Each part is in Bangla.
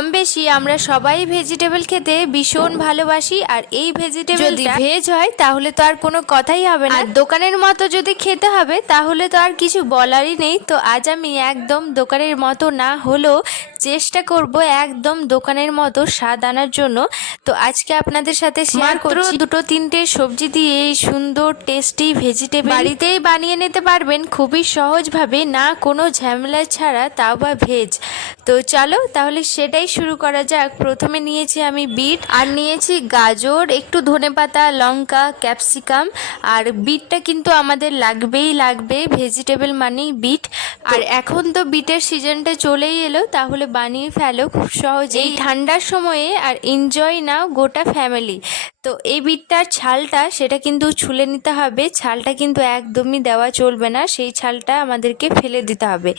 কম বেশি আমরা সবাই ভেজিটেবল খেতে ভীষণ ভালোবাসি আর এই ভেজিটেবল যদি ভেজ হয় তাহলে তো আর কোনো কথাই হবে না। আর দোকানের মতো যদি খেতে হবে তাহলে তো আর কিছু বলারই নেই। তো আজ আমি একদম দোকানের মতো না হলেও চেষ্টা করব একদম দোকানের মতো স্বাদ আনার জন্য। তো আজকে আপনাদের সাথে শেয়ার করছি। দুটো তিনটে সবজি দিয়ে এই সুন্দর টেস্টি ভেজিটেবল বাড়িতেই বানিয়ে নিতে পারবেন খুবই সহজভাবে না কোনো ঝামেলা ছাড়া তাও বা ভেজ তো চলো তাহলে সেটাই শুরু করা যাক। প্রথমে নিয়েছি আমি বিট আর নিয়েছি গাজর, একটু ধনেপাতা, লঙ্কা, ক্যাপসিকাম। আর বিটটা কিন্তু আমাদের লাগবেই লাগবে ভেজিটেবল মানেই বিট। আর এখন তো বিটের সিজনটা চলেই এলো, তাহলে বানিয়ে ফেলো খুব সহজে এই ঠান্ডার সময়ে আর এনজয় নাও গোটা ফ্যামিলি তো এই বিটটার ছালটা সেটা কিন্তু ছুলে নিতে হবে। ছালটা কিন্তু একদমই দেওয়া চলবে না, সেই ছালটা আমাদেরকে ফেলে দিতে হবে।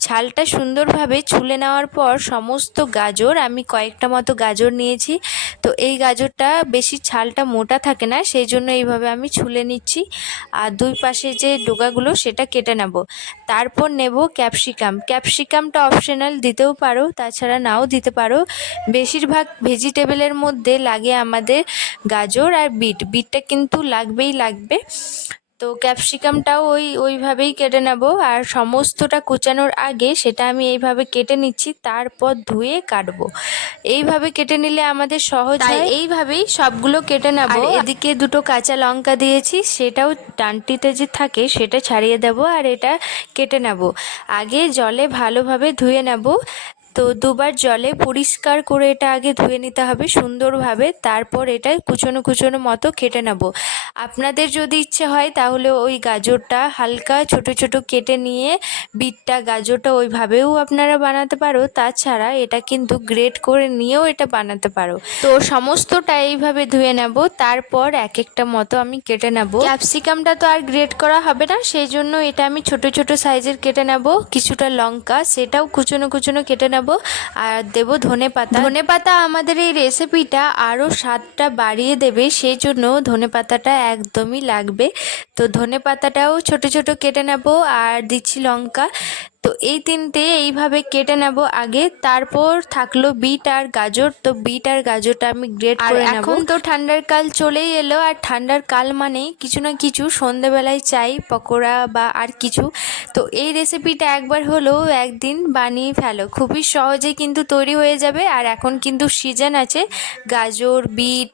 ছালটা সুন্দরভাবে ছুলে নেওয়ার পর সমস্ত গাজর, আমি কয়েকটা মতো গাজর নিয়েছি। তো এই গাজরটা বেশি ছালটা মোটা থাকে না, সেই জন্য এইভাবে আমি ছুলে নিচ্ছি। আর দুই পাশে যে ডোকাগুলো সেটা কেটে নেব। তারপর নেব ক্যাপসিকাম। ক্যাপসিকামটা অপশনাল দিতেও পারো, তাছাড়া নাও দিতে পারো। বেশিরভাগ ভেজিটেবলের মধ্যে লাগে আমাদের গাজর আর বিট। বিটটা কিন্তু লাগবেই লাগবে। তো ক্যাপসিকামটাও ওই ওইভাবেই কেটে নেব। আর সমস্তটা কুচানোর আগে সেটা আমি এইভাবে কেটে নিচ্ছি তারপর ধুয়ে কাটবো। এইভাবে কেটে নিলে আমাদের সহজ হয়। এইভাবেই সবগুলো কেটে নেব। এদিকে দুটো কাঁচা লঙ্কা দিয়েছি সেটাও ডানটিতে যে থাকে সেটা ছাড়িয়ে দেব আর এটা কেটে নেব। আগে জলে ভালোভাবে ধুয়ে নেব। তো দুবার জলে পরিষ্কার করে এটা আগে ধুয়ে নিতে হবে সুন্দরভাবে, তারপর এটা কুচনো কুচনো মতো কেটে নেব। আপনাদের যদি ইচ্ছে হয় তাহলে ওই গাজরটা হালকা ছোট ছোট কেটে নিয়ে বিটটা, গাজরটা ওইভাবেও আপনারা বানাতে পারো। তাছাড়া এটা কিন্তু গ্রেট করে নিয়েও এটা বানাতে পারো। তো সমস্তটা এইভাবে ধুয়ে নেব, তারপর এক একটা মতো আমি কেটে নেব। ক্যাপসিকামটা তো আর গ্রেট করা হবে না, সেই জন্য এটা আমি ছোট ছোট সাইজের কেটে নেব। কিছুটা লঙ্কা, সেটাও কুচনো কুচনো কেটে নেব। আর দেব ধনে পাতা। ধনে পাতা আমাদের এই রেসিপিটা আরও স্বাদটা বাড়িয়ে দেবে, সেই জন্য ধনে পাতাটা একদমই লাগবে। তো ধনে পাতাটাও ছোট ছোট কেটে নেব, আর দিচ্ছি লঙ্কা। তো এই তিনটে এইভাবে কেটে নেব আগে তারপর থাকল বিট আর গাজর। তো বিট আর গাজরটা আমি গ্রেট করে নেব। এখন তো ঠান্ডার কাল চলেই এলো আর ঠান্ডার কাল মানে কিছু না কিছু সন্ধেবেলায় চাই পকোড়া বা আর কিছু। তো এই রেসিপিটা একবার হলেও একদিন বানিয়ে ফেলো। খুবই সহজে কিন্তু তৈরি হয়ে যাবে আর এখন কিন্তু সিজন আছে। গাজর বিট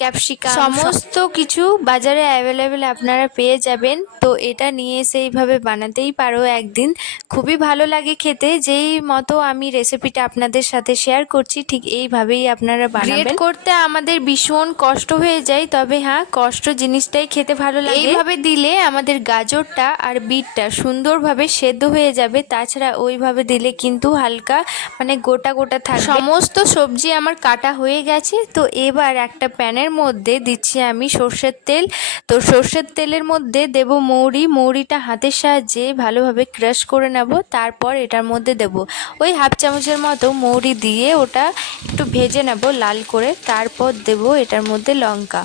ক্যাপসিকাম। সমস্ত কিছু বাজারে অ্যাভেলেবেল আপনারা পেয়ে যাবেন। তো এটা নিয়ে এসে এইভাবে বানাতেই পারো একদিন। খুবই ভালো লাগে খেতে। যেই মতো আমি রেসিপিটা আপনাদের সাথে শেয়ার করছি ঠিক এইভাবেই আপনারা বানাবেন। করতে আমাদের ভীষণ কষ্ট হয়ে যায়। তবে হ্যাঁ কষ্ট জিনিসটাই খেতে ভালো লাগে। এইভাবে দিলে আমাদের গাজরটা আর বিটটা সুন্দরভাবে সেদ্ধ হয়ে যাবে। তাছাড়া ওইভাবে দিলে কিন্তু হালকা মানে গোটা গোটা থাকে সমস্ত সবজি আমার কাটা হয়ে গেছে। তো এবার একটা প্যানের মধ্যে দিচ্ছি আমি সর্ষের তেল। তো সর্ষের তেলের মধ্যে দেব মৌরি। মৌরিটা হাতের সাহায্যে ভালোভাবে ক্রাশ করে নেব। তারপর এটার মধ্যে দেব ওই হাফ চামচের মতো মৌরি দিয়ে ওটা একটু ভেজে নেব লাল করে। তারপর দেব এটার মধ্যে লঙ্কা।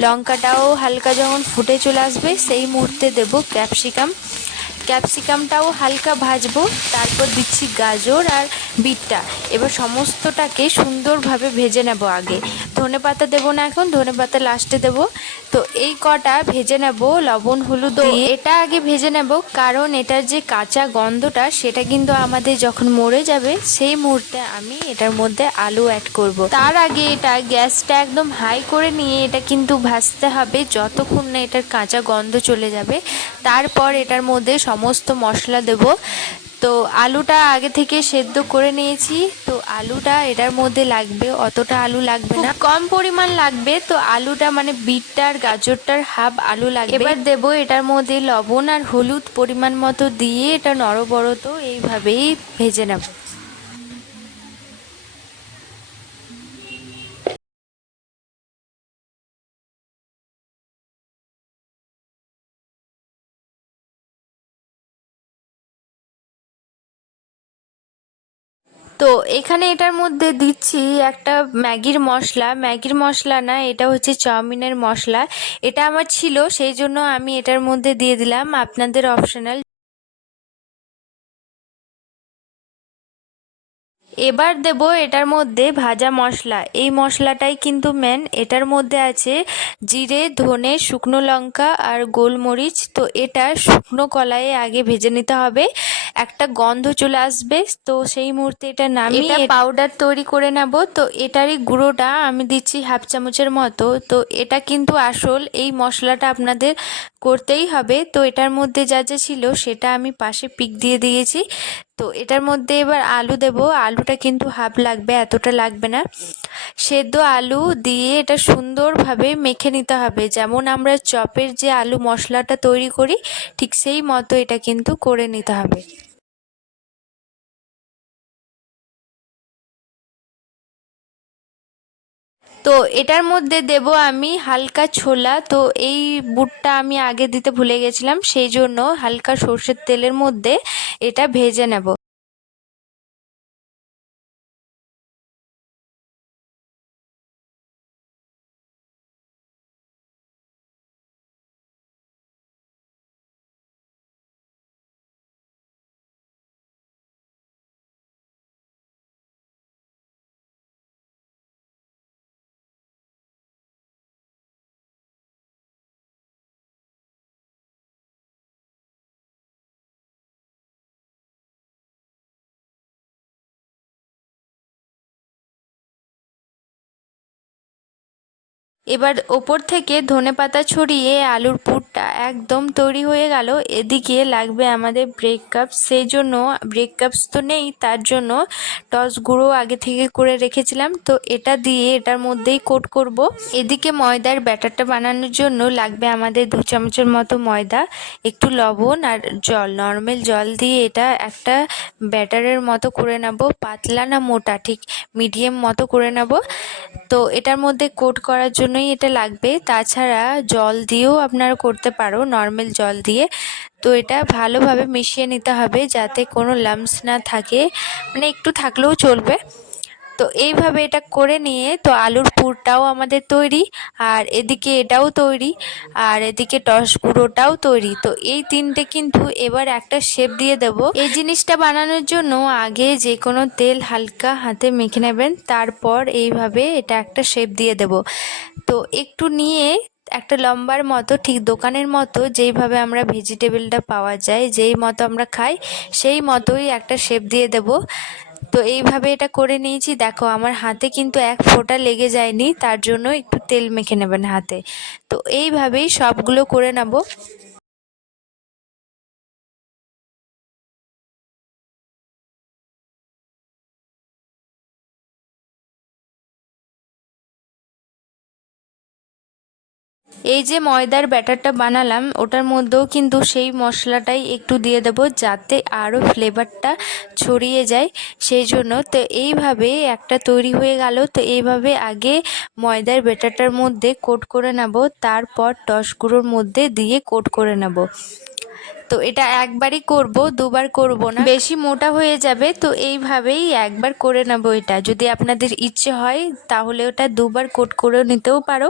লঙ্কাটাও হালকা যখন ফুটে চলে আসবে, সেই মুহূর্তে দেব ক্যাপসিকাম। ক্যাপসিকামটাও হালকা ভাজবো তারপর দিচ্ছি গাজর আর বিটটা। এবার সমস্তটাকে সুন্দরভাবে ভেজে নেব আগে। ধনে পাতা দেবো না এখন ধনে পাতা লাস্টে দেবো। তো এই কটা ভেজে নেব লবণ হলুদ দিয়ে। এটা আগে ভেজে নেব কারণ এটার যে কাঁচা গন্ধটা সেটা কিন্তু আমাদের যখন মরে যাবে সেই মুহূর্তে আমি এটার মধ্যে আলু অ্যাড করব। তার আগে এটা গ্যাসটা একদম হাই করে নিয়ে এটা কিন্তু ভাজতে হবে যতক্ষণ না এটার কাঁচা গন্ধ চলে যাবে। তারপর এটার মধ্যে সমস্ত মশলা দেব। তো আলুটা আগে থেকে সেদ্ধ করে নিয়েছি। তো আলুটা এটার মধ্যে লাগবে অতটা আলু লাগবে না। কম পরিমাণ লাগবে তো আলুটা মানে বিটটার গাজরটার হাফ আলু লাগবে। এবার দেব এটার মধ্যে লবণ আর হলুদ পরিমাণ মতো দিয়ে এটা নরবরত এইভাবেই ভেজে নেব। তো এখানে এটার মধ্যে দিচ্ছি একটা ম্যাগির মশলা। ম্যাগির মশলা না, এটা হচ্ছে চাউমিনের মশলা। এটা আমার ছিল, সেই জন্য আমি এটার মধ্যে দিয়ে দিলাম আপনাদের অপশনাল। এবার দেব এটার মধ্যে ভাজা মশলা। এই মশলাটাই কিন্তু মেন এটার মধ্যে আছে জিরে, ধনে, শুকনো লঙ্কা আর গোলমরিচ। তো এটা শুকনো কলাইয়ে আগে ভেজে নিতে হবে। একটা গন্ধ চলে আসবে তো সেই মুহূর্তে এটা নামিয়ে পাউডার তৈরি করে নেব তো এটারই গুঁড়োটা আমি দিচ্ছি হাফ চামচের মতো তো এটা কিন্তু আসল এই মশলাটা আপনাদের করতেই হবে তো এটার মধ্যে যা যা ছিল সেটা আমি পাশে পিক দিয়ে দিয়েছি তো এটার মধ্যে এবার আলু দেব। আলুটা কিন্তু হাফ লাগবে, এতটা লাগবে না। সেদ্ধ আলু দিয়ে এটা সুন্দরভাবে মেখে নিতে হবে। যেমন আমরা চপের যে আলু মশলাটা তৈরি করি, ঠিক সেই মতো এটা কিন্তু করে নিতে হবে। তো এটার মধ্যে দেব আমি হালকা ছোলা। তো এই বুটটা আমি আগে দিতে ভুলে গেছিলাম, সেই জন্য হালকা সর্ষের তেলের মধ্যে এটা ভেজে নেব। এবার ওপর থেকে ধনে পাতা ছড়িয়ে আলুর পুরটা একদম তৈরি হয়ে গেল। এদিকে লাগবে আমাদের ব্রেক কাপ সেই জন্য ব্রেক কাপস তো নেই, তার জন্য টস গুঁড়ো আগে থেকে করে রেখেছিলাম। তো এটা দিয়ে এটার মধ্যেই কোট করব। এদিকে ময়দার ব্যাটারটা বানানোর জন্য লাগবে আমাদের দু চামচের মতো ময়দা, একটু লবণ আর জল। নর্মাল জল দিয়ে এটা একটা ব্যাটারের মতো করে নেব, পাতলা না মোটা, ঠিক মিডিয়াম মতো করে নেব। তো এটার মধ্যে কোট করার জন্যই এটা লাগবে। তাছাড়া জল দিয়েও আপনারা করতে পারো নর্মাল জল দিয়ে। তো এটা ভালোভাবে মিশিয়ে নিতে হবে যাতে কোনো লামস না থাকে। মানে একটু থাকলেও চলবে। তো এইভাবে এটা করে নিয়ে তো আলুর পুরটাও আমাদের তৈরি, আর এদিকে এটাও তৈরি, আর এদিকে টস গুঁড়োটাও তৈরি। তো এই তিনটে কিন্তু এবার একটা শেপ দিয়ে দেব। এই জিনিসটা বানানোর জন্য আগে যে কোনো তেল হালকা হাতে মেখে নেবেন, তারপর এইভাবে এটা একটা শেপ দিয়ে দেব। তো একটু নিয়ে একটা লম্বার মতো, ঠিক দোকানের মতো যেইভাবে আমরা ভেজিটেবলটা পাওয়া যায়, যেই মতো আমরা খাই, সেই মতোই একটা শেপ দিয়ে দেব। তো এইভাবে এটা করে নিয়েছি। দেখো, আমার হাতে কিন্তু এক ফোঁটা লেগে যায়নি, তার জন্য একটু তেল মেখে নেবেন হাতে। তো এইভাবেই সবগুলো করে নেব। এই যে ময়দার ব্যাটারটা বানালাম, ওটার মধ্যেও কিন্তু সেই মশলাটাই একটু দিয়ে দেবো যাতে আরও ফ্লেভারটা ছড়িয়ে যায়। সেই জন্য তো এইভাবে একটা তৈরি হয়ে গেল, তো এইভাবে আগে ময়দার ব্যাটারটার মধ্যে কোট করে নেব, তারপর টস গুঁড়োর মধ্যে দিয়ে কোট করে নেব। তো এটা একবারই করব, দুবার করব না। বেশি মোটা হয়ে যাবে, তো এইভাবেই একবার করে নেব এটা। যদি আপনাদের ইচ্ছে হয়, তাহলে ওটা দুবার কোট করেও নিতেও পারো।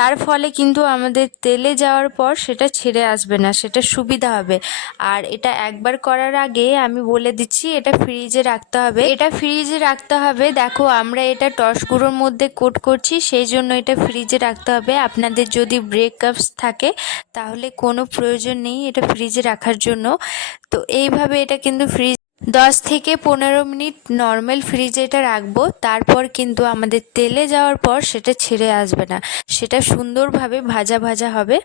তার ফলে কিন্তু আমাদের তেলে যাওয়ার পর সেটা ছেড়ে আসবে না, সেটা সুবিধা হবে। আর এটা একবার করার আগে আমি বলে দিচ্ছি, এটা ফ্রিজে রাখতে হবে। এটা ফ্রিজে রাখতে হবে, দেখো আমরা এটা টসগুঁড়োর মধ্যে কোট করছি, সেই জন্য এটা ফ্রিজে রাখতে হবে। আপনাদের যদি ব্রেকআপস থাকে, তাহলে কোনো প্রয়োজন নেই এটা ফ্রিজে রাখার জন্য। তো এইভাবে এটা কিন্তু ফ্রিজ দশ থেকে পনেরো মিনিট নর্মাল ফ্রিজে এটা রাখব, তারপর কিন্তু আমাদের তেলে যাওয়ার পর সেটা ছেড়ে আসবে না। সেটা সুন্দরভাবে ভাজা ভাজা হবে।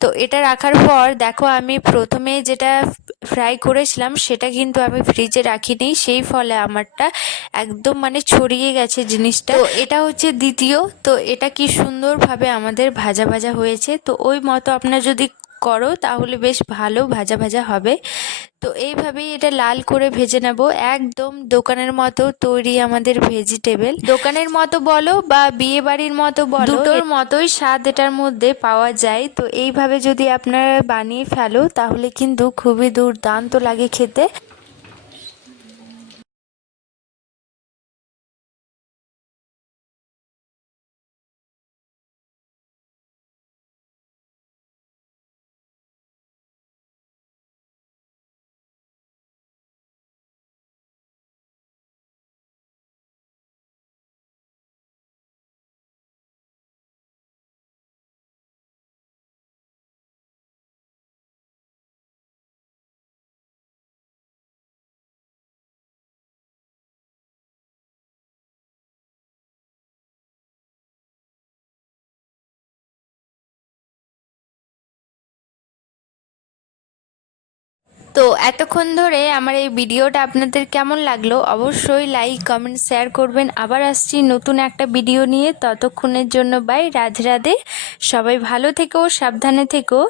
তো এটা রাখার পর দেখো আমি প্রথমে যেটা ফ্রাই করেছিলাম সেটা কিন্তু আমি ফ্রিজে রাখিনি। সেই ফলে আমারটা একদম মানে ছড়িয়ে গেছে জিনিসটা। তো এটা হচ্ছে দ্বিতীয়। তো এটা কি সুন্দরভাবে আমাদের ভাজা ভাজা হয়েছে। তো ওই মতো আপনার যদি করো তাহলে বেশ ভালো ভাজা ভাজা হবে। তো এইভাবেই এটা লাল করে ভেজে নেব। একদম দোকানের মতো তৈরি আমাদের ভেজিটেবল দোকানের মতো বলো বা বিয়ে বাড়ির মতো বলো দুটোর মতোই স্বাদ এটার মধ্যে পাওয়া যায়। তো এইভাবে যদি আপনারা বানিয়ে ফেলো তাহলে কিন্তু খুবই দুর্দান্ত লাগে খেতে। তো এতক্ষণ ধরে আমার এই ভিডিওটা আপনাদের কেমন লাগল অবশ্যই লাইক কমেন্ট শেয়ার করবেন। আবার আসছি নতুন একটা ভিডিও নিয়ে। ততক্ষণের জন্য বাই রাধে রাধে। সবাই ভালো থেকো, সাবধানে থেকো।